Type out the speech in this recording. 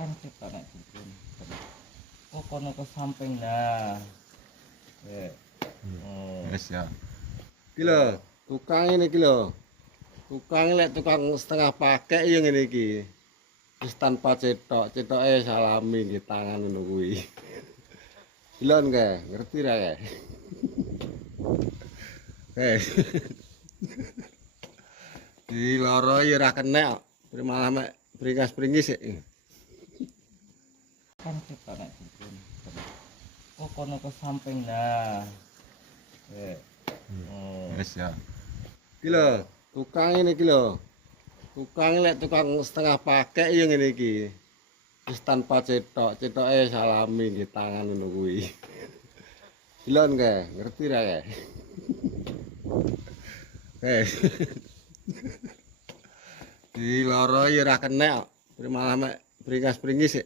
Kan kita nek dukun. Oh kono ke samping dah. Oh. Wis ya. Iki lho, tukang ini iki lho. Tukang lek tukang setengah pakai ya ngene iki. Wis tanpa cetok, cetoke salami nggih tangan ngono kuwi. Ilon kae, ngerti ra kae? Di loro ya ora kena kok. Malah mek bringas-bringis sik. Kan kita nek dukun. Oh kono ke samping dah. Oh. Wis ya. Iki lho, tukang ini iki lho. Tukang lek tukang setengah pakai ya ngene iki. Wis tanpa cetok, cetoke salami nggih tangan ngono kuwi. Ilon kae, ngerti ra kae? Di loro ya ora kena kok. Malah mek bringas-bringis sik.